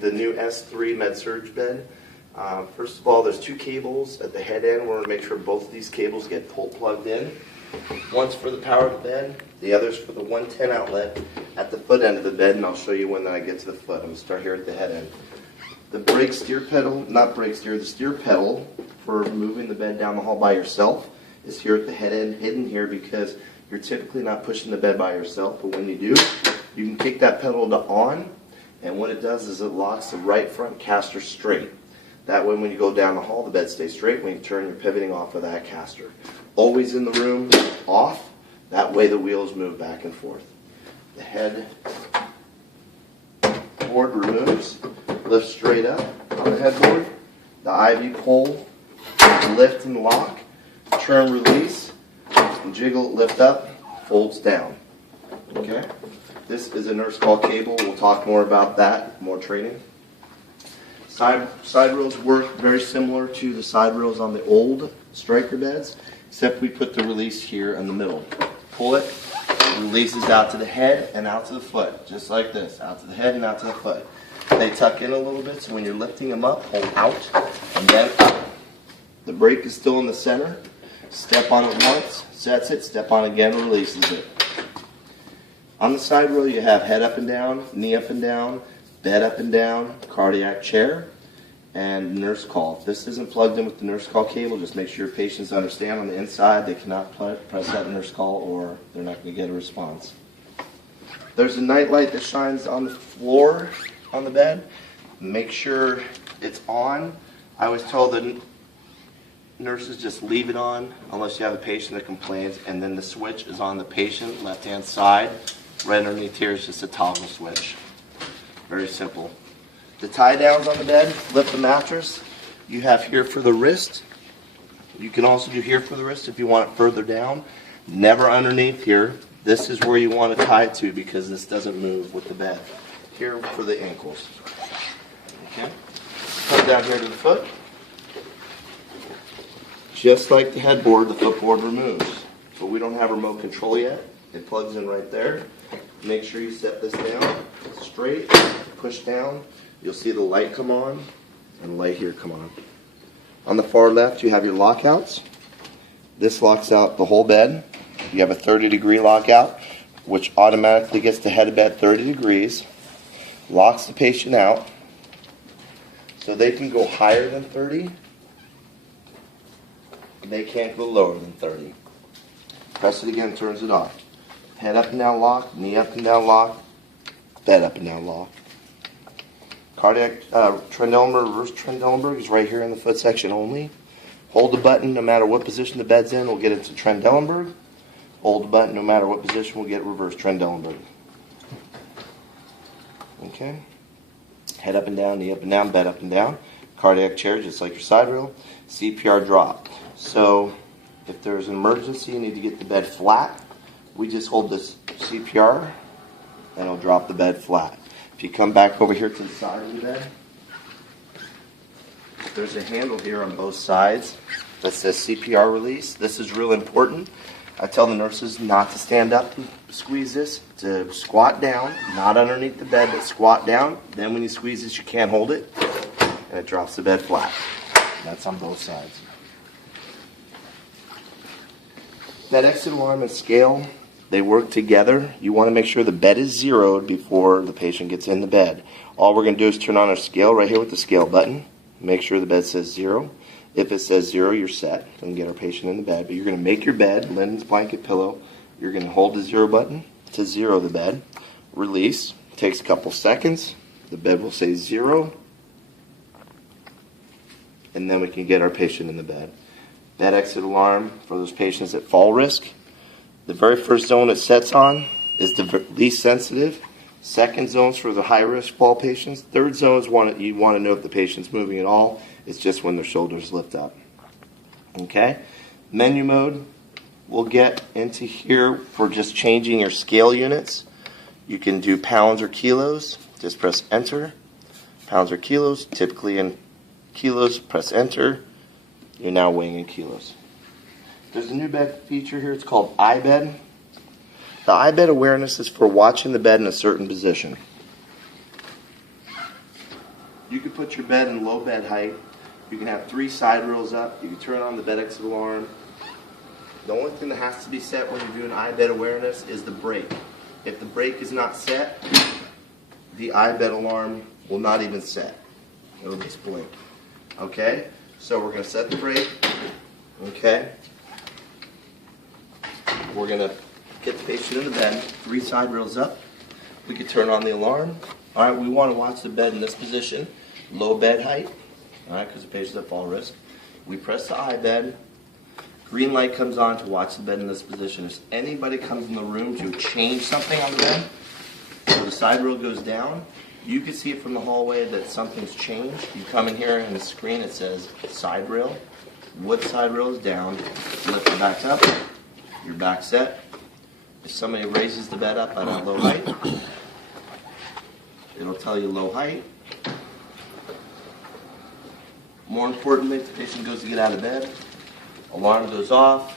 The new S3 Med-Surg bed. First of all, there's two cables at the head end. We're going to make sure both of these cables get plugged in. One's for the power of the bed, the other's for the 110 outlet at the foot end of the bed, and I'll show you when I get to the foot. I'm going to start here at the head end. The brake steer pedal, the steer pedal for moving the bed down the hall by yourself is here at the head end, hidden here because you're typically not pushing the bed by yourself, but when you do, you can kick that pedal to on, and what it does is it locks the right front caster straight. That way when you go down the hall, the bed stays straight. When you turn, you're pivoting off of that caster. Always in the room, off. That way the wheels move back and forth. The head board removes, lift straight up on the headboard. The IV pole, lift and lock, turn, release, and jiggle, lift up, folds down. Okay? This is a nurse call cable. We'll talk more about that, more training. Side rails work very similar to the side rails on the old striker beds, except we put the release here in the middle. Pull it, releases out to the head and out to the foot, just like this, out to the head and out to the foot. They tuck in a little bit, so when you're lifting them up, hold out and then up. The brake is still in the center. Step on it once, sets it, step on it again, releases it. On the side rail, you have head up and down, knee up and down, bed up and down, cardiac chair, and nurse call. If this isn't plugged in with the nurse call cable, just make sure your patients understand on the inside they cannot press that nurse call or they're not going to get a response. There's a night light that shines on the floor on the bed. Make sure it's on. I always tell the nurses just leave it on unless you have a patient that complains, and then the switch is on the patient left hand side. Right underneath here is just a toggle switch. Very simple. The tie downs on the bed, lift the mattress. You have here for the wrist. You can also do here for the wrist if you want it further down. Never underneath here. This is where you want to tie it to because this doesn't move with the bed. Here for the ankles. Okay. Come down here to the foot. Just like the headboard, the footboard removes. But we don't have remote control yet. It plugs in right there. Make sure you set this down straight, push down. You'll see the light come on and the light here come on. On the far left, you have your lockouts. This locks out the whole bed. You have a 30-degree lockout, which automatically gets the head of bed 30 degrees, locks the patient out, so they can go higher than 30. They can't go lower than 30. Press it again, turns it off. Head up and down lock, knee up and down lock, bed up and down lock. Cardiac Trendelenburg, reverse Trendelenburg is right here in the foot section only. Hold the button no matter what position the bed's in, we'll get it to Trendelenburg. Hold the button no matter what position, we'll get reverse Trendelenburg. Okay. Head up and down, knee up and down, bed up and down. Cardiac chair, just like your side rail. CPR drop. So if there's an emergency, you need to get the bed flat. We just hold this CPR, and it'll drop the bed flat. If you come back over here to the side of the bed, there's a handle here on both sides that says CPR release. This is real important. I tell the nurses not to stand up and squeeze this, to squat down, not underneath the bed, but squat down. Then when you squeeze this, you can't hold it, and it drops the bed flat. That's on both sides. That exit alarm and scale, they work together. You want to make sure the bed is zeroed before the patient gets in the bed. All we're going to do is turn on our scale right here with the scale button. Make sure the bed says 0. If it says 0, you're set and get our patient in the bed. But you're going to make your bed, linens, blanket, pillow. You're going to hold the 0 button to 0 the bed. Release. Takes a couple seconds. The bed will say 0. And then we can get our patient in the bed. That exit alarm for those patients at fall risk. The very first zone it sets on is the least sensitive. Second zone's for the high-risk fall patients. Third zone is you want to know if the patient's moving at all. It's just when their shoulders lift up. Okay? Menu mode, we'll get into here for just changing your scale units. You can do pounds or kilos. Just press enter. Pounds or kilos, typically in kilos, press enter. You're now weighing in kilos. There's a new bed feature here. It's called iBed. The iBed awareness is for watching the bed in a certain position. You can put your bed in low bed height. You can have 3 side rails up. You can turn on the bed exit alarm. The only thing that has to be set when you're doing iBed awareness is the brake. If the brake is not set, the iBed alarm will not even set. It'll just blink. Okay? So we're going to set the brake. Okay? We're going to get the patient in the bed, 3 side rails up. We can turn on the alarm. All right, we want to watch the bed in this position, low bed height, all right, because the patient's at fall risk. We press the iBed. Green light comes on to watch the bed in this position. If anybody comes in the room to change something on the bed, so the side rail goes down, you can see it from the hallway that something's changed. You come in here and the screen, it says side rail. What side rail is down, lift it back up, your back set. If somebody raises the bed up at a low height, it'll tell you low height. More importantly, if the patient goes to get out of bed, alarm goes off.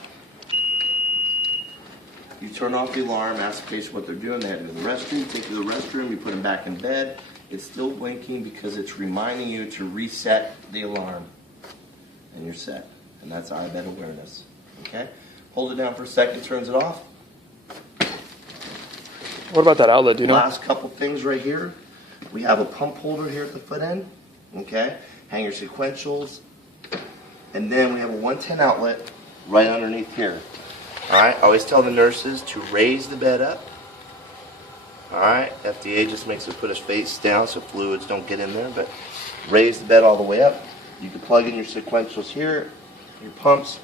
You turn off the alarm, ask the patient what they're doing. They had to go to the restroom, take to the restroom, you put them back in bed. It's still blinking because it's reminding you to reset the alarm. And you're set. And that's iBed awareness. Okay? Hold it down for a second, turns it off. What about that outlet? Do you know? Last couple things right here. We have a pump holder here at the foot end. Okay? Hang your sequentials. And then we have a 110 outlet right underneath here. Alright? I always tell the nurses to raise the bed up. Alright? FDA just makes us put his face down so fluids don't get in there. But raise the bed all the way up. You can plug in your sequentials here, your pumps.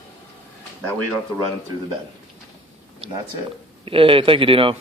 That way you don't have to run them through the bed. And that's it. Yay, thank you, Dino.